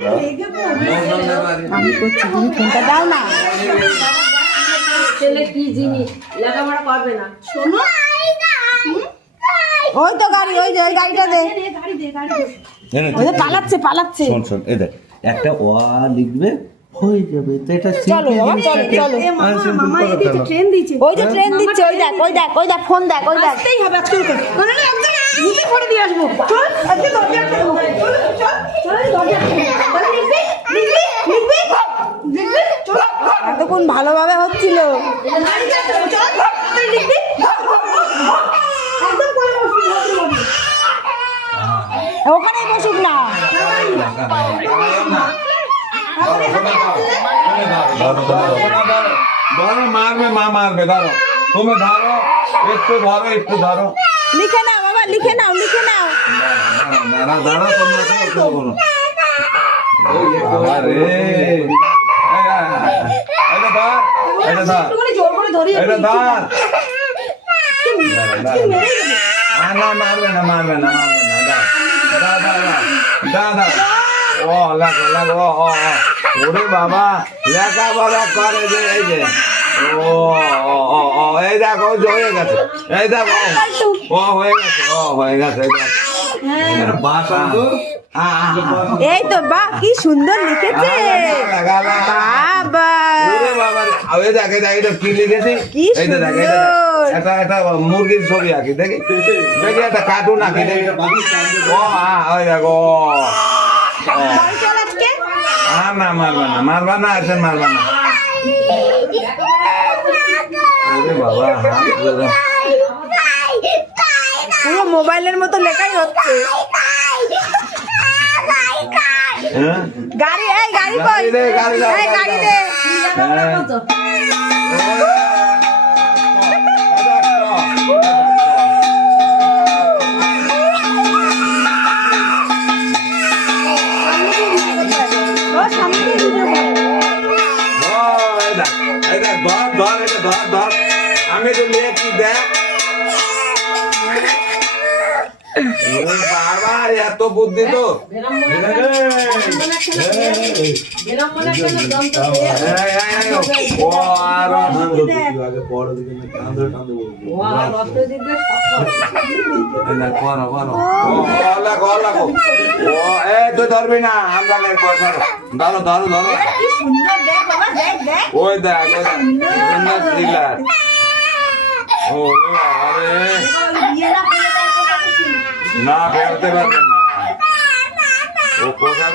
আমি করছি, তুমি ফোনটা দাও না। ছেলে কি জিনিস, লেখাপড়া করবে না। শোনো, ওই তো গাড়ি, ওই যে ওই গাড়িটা দে। ওই যে পালাচ্ছে পালাচ্ছে। শোন শোন, এই দেখ, একটা ওয়া লিখবে হয়ে যাবে। তো এটা চলো বাবা, চলো চলো। মামা এই দিকে ট্রেন দিচ্ছে। ওই যে ট্রেন দিচ্ছে, ওই দেখ ওই দেখ ওই দেখ, ফোন দেখ ওই দেখ। আসতেই হবে আজকে করে। মানে একদম নিচে করে দিয়ে আসবো। চল আজকে দরজা খুলবো। চল চল দরজা খুলবো। লিখবি লিখবি লিখবি লিখবি। চল এতক্ষণ ভালোভাবে হচ্ছিল। চল লিখবি। একদম করে বসবি। ওখানেই বসুক না। ধরো, মারবে, মা মারবে, ধরো তুমি, ধরো একটু, ধরো একটু, ধরো। লিখে নাও বাবা, লিখে নাও লিখে নাও। দাঁড়া দাঁড়া, তোমরা একটু বলো। আরে এটা ধর, এটা ধর, একটুখানি জোর করে ধরি। এটা ধর। না মারবে না, মারবে না, মারবে না, দা দা দা দা দা। ও লাগো লাগো, ও ওরে বাবা, লেখাপড়া করে যে, এই যে ও ও ও ও, এই দেখো হয়ে গেছে, এই দেখো ও হয়ে গেছে, ও হয়ে গেছে। এই তো বাহ, কি সুন্দর লিখেছে বাবা। কি লিখেছি? কি এইটা দেখ, এইটা দেখ। একটা মুরগির ছবি আঁকি, দেখি দেখি, একটা কার্টুন আঁকি, দেখি। ও হ্যাঁ, ওই দেখো। না মারবা না, মারবা না, আছে মারবা না। ওরে বাবা, হাত ধরে। পুরো মোবাইলের মতো লেখাই হচ্ছে। হ্যাঁ? গাড়ি, এই গাড়ি কই? গাড়ি দে, গাড়ি দাও, এই গাড়ি দে। ও সামনে দিয়ে দিতে হবে। আমি তো লিখছি, দেখ বাবা, এত বুদ্ধি তো। তুই ধরবি না, আমরা ধরো ধরো ধরো। কি সুন্দর, দেখ বাবা, দেখ দেখ। ওই দেখ, ওই দেখ, সুন্দর থ্রিলার। ও আরে না, ফেলতে পারবেন না, ও কোথায়